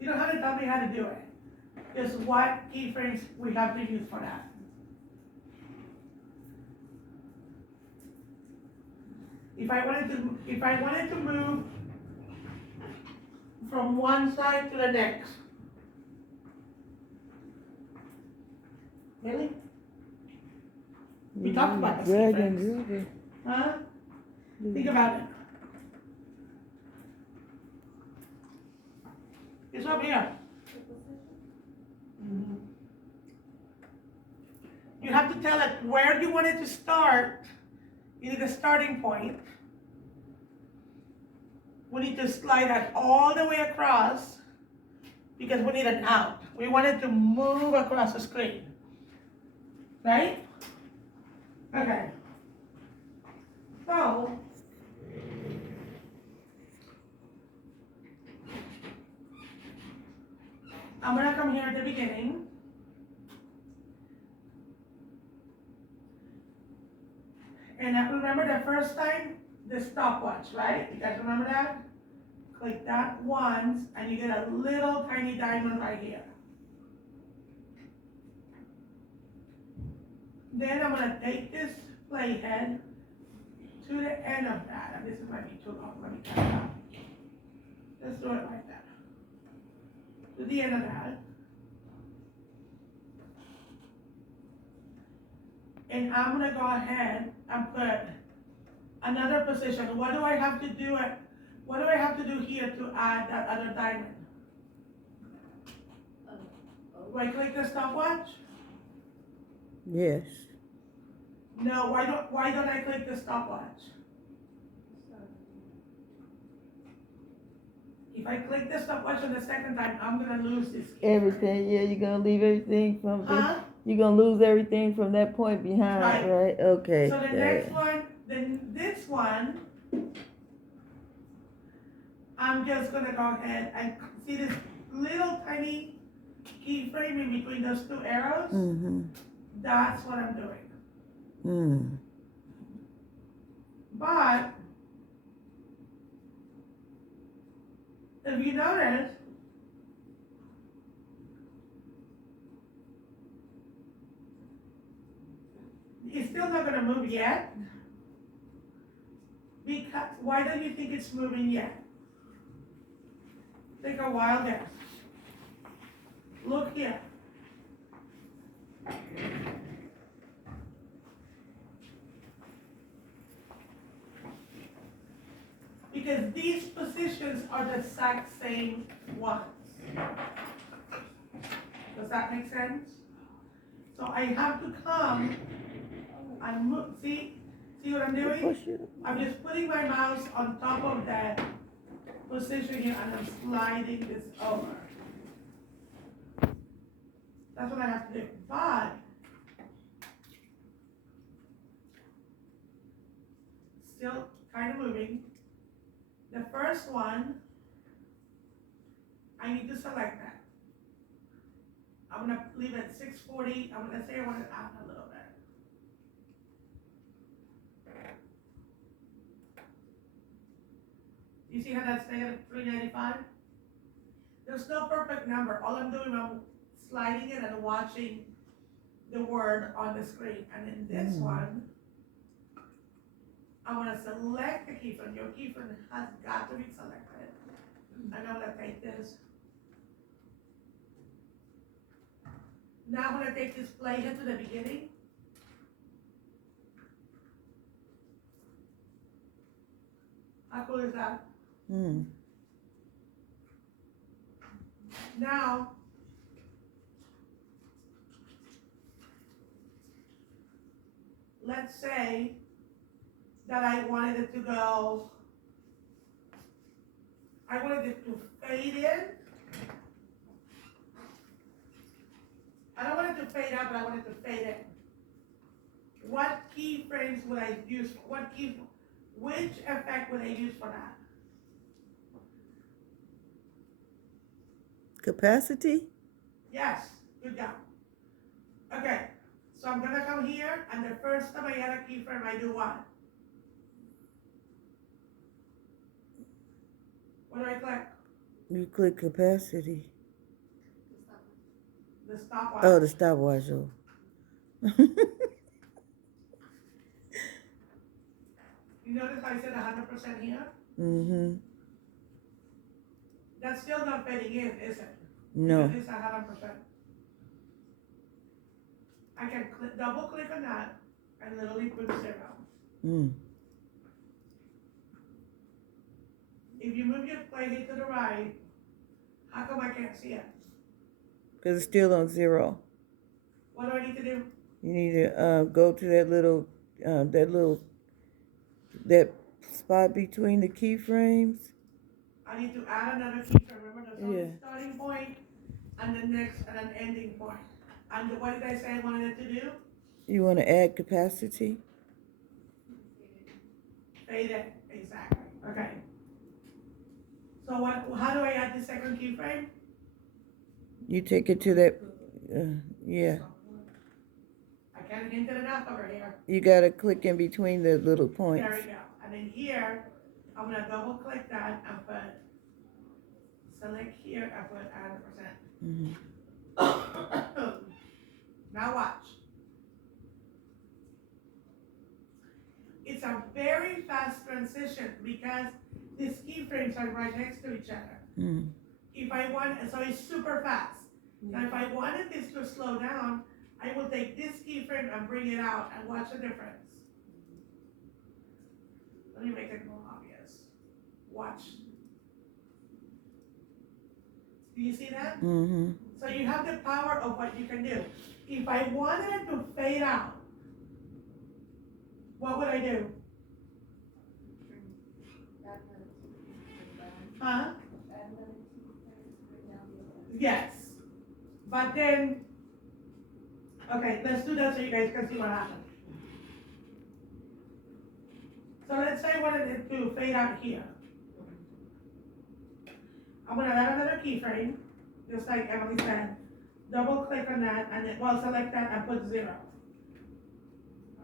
You don't have to tell me how to do it. Just what keyframes we have to use for that. If I wanted to move from one side to the next. Really? We talked about this keyframes. Huh? Think about it. It's up here. Mm-hmm. You have to tell it where you want it to start. You need a starting point. We need to slide that all the way across because we need an out. We want it to move across the screen. Right? Okay. So, I'm gonna come here at the beginning. And remember the first time, the stopwatch, right? You guys remember that? Click that once, and you get a little tiny diamond right here. Then I'm gonna take this playhead to the end of that, and this might be too long, let me cut it out. Let's do it like that. To the end of that. And I'm gonna go ahead and put another position. What do I have to do here to add that other diamond? Do I click the stopwatch? Yes. No, why don't I click the stopwatch? If I click the stopwatch on the second time, I'm gonna lose this key. Everything, yeah, you're gonna leave everything from you're gonna lose everything from that point behind, right? Okay. So the next one, then this one, I'm just gonna go ahead and see this little tiny keyframe in between those two arrows. Mm-hmm. That's what I'm doing. Mm. But if you notice, it's still not gonna move yet. Because why don't you think it's moving yet? Take a wild guess. Look here. Because these positions are the exact same ones. Does that make sense? So I have to come and move, see what I'm doing? I'm just putting my mouse on top of that position here and I'm sliding this over. That's what I have to do. But still kind of moving. The first one, I need to select that. I'm gonna leave it 640. I'm gonna say I want it out a little bit. You see how that's negative 395? There's no perfect number. All I'm doing, I'm sliding it and watching the word on the screen. And in this one, I'm gonna select the keyframe. Your keyframe has got to be selected. And I'm gonna take this. Now I'm gonna take this playhead to the beginning. How cool is that? Mm. Now, let's say that I wanted it to go, I wanted it to fade in. I don't want it to fade out, but I want it to fade in. What keyframes would I use? Which effect would I use for that? Capacity? Yes, good job. Okay, so I'm gonna come here, and the first time I add a keyframe, I do what? What do I click? You click capacity. The stopwatch. Oh, the stopwatch. Oh. You notice I said 100% here? Mm-hmm. That's still not fading in, is it? No. Because it's 100%. I can double click on that and literally put 0. Mm. If you move your play here to the right, how come I can't see it? Because it's still on 0. What do I need to do? You need to go to that spot between the keyframes. I need to add another keyframe. Remember, there's only Yeah. a starting point and the next and an ending point. And what did I say I wanted it to do? You want to add capacity? Fade it, exactly. Okay. So how do I add the second keyframe? You take it to that, yeah. I can't hint it enough over here. You got to click in between the little points. There we go. And then here, I'm going to double click that and put, select here and put 100%. Mm-hmm. Now watch. It's a very fast transition because these keyframes are right next to each other. Mm-hmm. If I want, so it's super fast. Now if I wanted this to slow down, I will take this keyframe and bring it out and watch the difference. Let me make it more obvious. Watch. Do you see that? Mm-hmm. So you have the power of what you can do. If I wanted it to fade out, what would I do? Huh? Yes. But then, okay, let's do that so you guys can see what happens. So let's say I wanted it to fade out here. I'm gonna add another keyframe, just like Emily said. Double click on that and then, well, select that and put 0.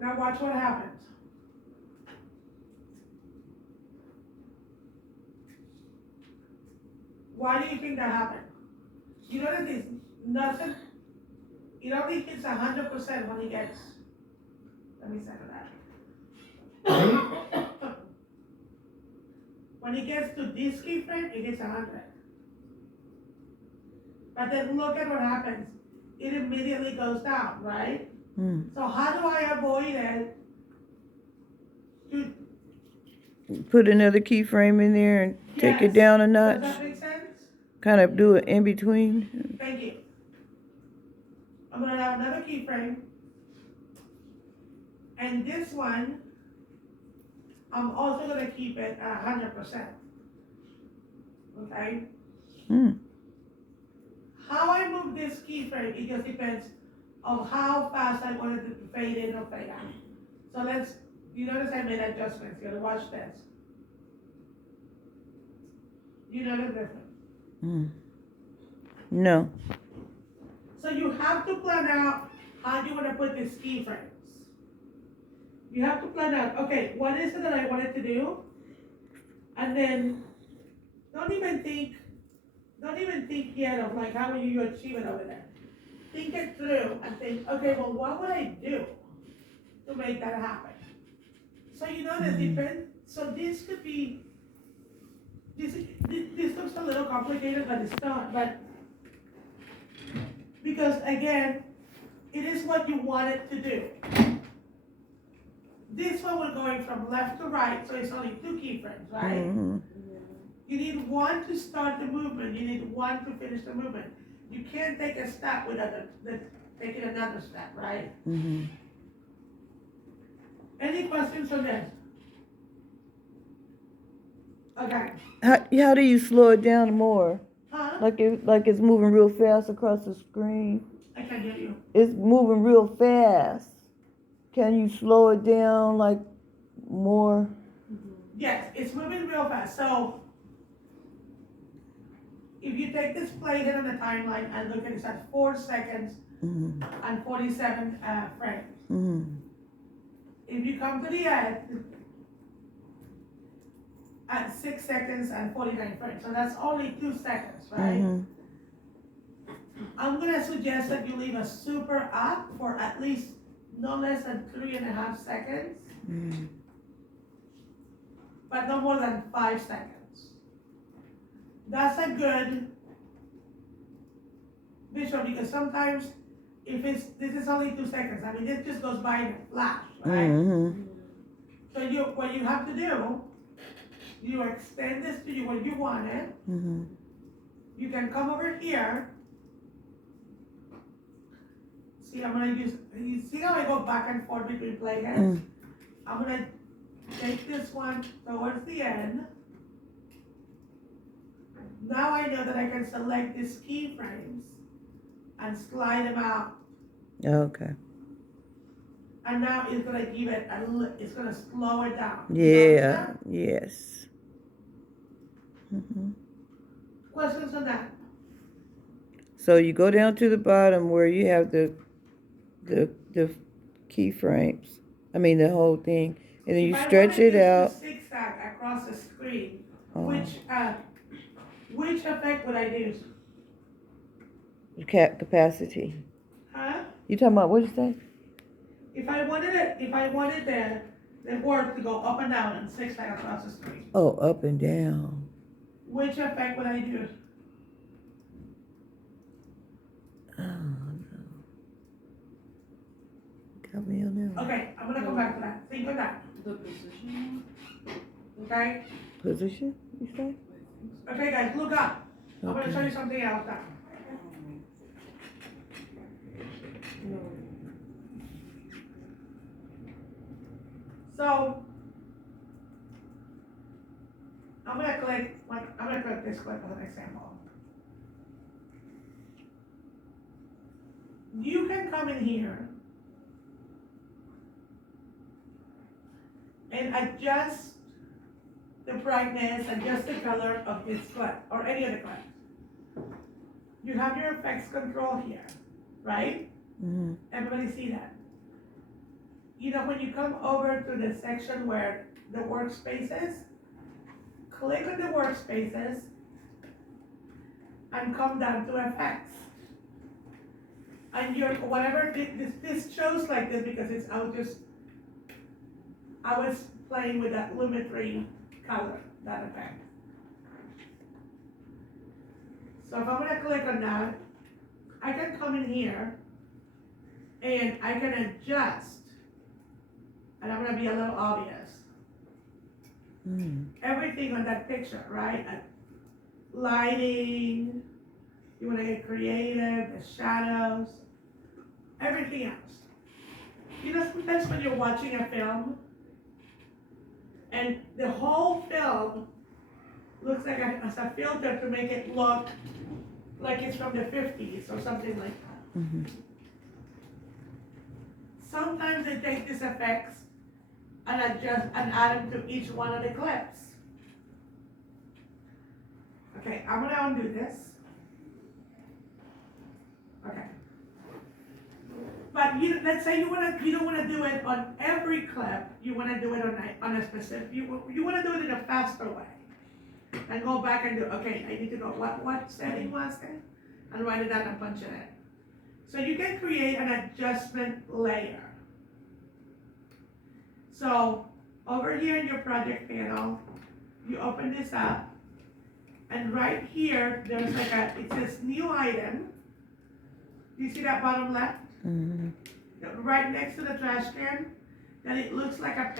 Now watch what happens. Why do you think that happened? You notice it's nothing, it only hits 100% when it gets, let me settle that. When it gets to this keyframe, it hits 100. But then look at what happens. It immediately goes down, right? Mm. So how do I avoid it? Put another keyframe in there and take it Yes. down a Does notch. that make sense? Kind of do it in between. Thank you. I'm gonna have another keyframe. And this one, I'm also gonna keep it at 100%. Okay? Mm. How I move this keyframe, it just depends on how fast I want it to fade in or fade out. So you notice I made adjustments. You gotta watch this. You know the difference. Mm. No. So you have to plan out how you want to put these keyframes. You have to plan out, okay, what is it that I wanted to do? And then don't even think yet of like how will you achieve it over there. Think it through and think, okay, well, what would I do to make that happen? So you know that depends. So this could be, this looks a little complicated, but it's not. But because again, it is what you want it to do. This one we're going from left to right, so it's only 2 keyframes, right? Mm-hmm. You need one to start the movement. You need one to finish the movement. You can't take a step without taking another step, right? Mm-hmm. Any questions on this? Okay. How do you slow it down more? Huh? Like it's moving real fast across the screen. I can't hear you. It's moving real fast. Can you slow it down like more? Yes, it's moving real fast. So if you take this play hit on the timeline and look at it, at 4 seconds Mm-hmm. and 47 frames. Mm-hmm. If you come to the end at 6 seconds and 49 frames. So that's only 2 seconds, right? Mhm. I'm gonna suggest that you leave a super up for at least no less than 3.5 seconds, Mhm. but no more than 5 seconds. That's a good visual because sometimes if this is only 2 seconds, I mean, it just goes by in a flash, right? Mhm. So what you have to do, you extend this to you where you want it. Mhm. You can come over here. See, I'm gonna you see how I go back and forth between playheads? Mm. I'm gonna take this one towards the end. Now I know that I can select these keyframes and slide them out. Okay. And now it's gonna give it it's gonna slow it down. Yeah. Yes. Mhm. Questions on that? So you go down to the bottom where you have the keyframes. I mean the whole thing, and then you If I stretch wanted it this out. to zigzag across the screen, Oh. which effect would I use? Capacity. Huh? You talking about what you say? If I wanted the word to go up and down and zigzag across the screen, Oh, up and down. which effect would I use? Oh no. Got me on that one. Okay, I'm gonna come back to that. Think of that. The position. Okay? Position, you say? Okay, guys, look up. I'm gonna Okay. show you something else now. So, I'm gonna click this clip as an example. You can come in here and adjust the brightness, adjust the color of this clip or any other clip. You have your effects control here, right? Mhm. Everybody see that? You know, when you come over to the section where the workspaces, click on the workspaces and come down to effects. And your whatever this shows like this because I was playing with that Lumetri color, that effect. So if I'm gonna click on that, I can come in here and I can adjust, and I'm gonna be a little obvious. Everything on that picture, right? Lighting, you wanna get creative, the shadows, everything else. You know, sometimes when you're watching a film and the whole film looks like as a filter to make it look like it's from the 50s or something like that. Mhm. Sometimes they take these effects and adjust and add them to each one of the clips. Okay, I'm gonna undo this. Okay. But let's say you don't wanna do it on every clip. You wanna do it on a specific. You wanna do it in a faster way, and go back and do. Okay, I need to go. What setting was it? And write it down and punch it in. So you can create an adjustment layer. So over here in your project panel, you open this up, and right here there's like it says new item. You see that bottom left? Mhm. Right next to the trash can, then it looks like a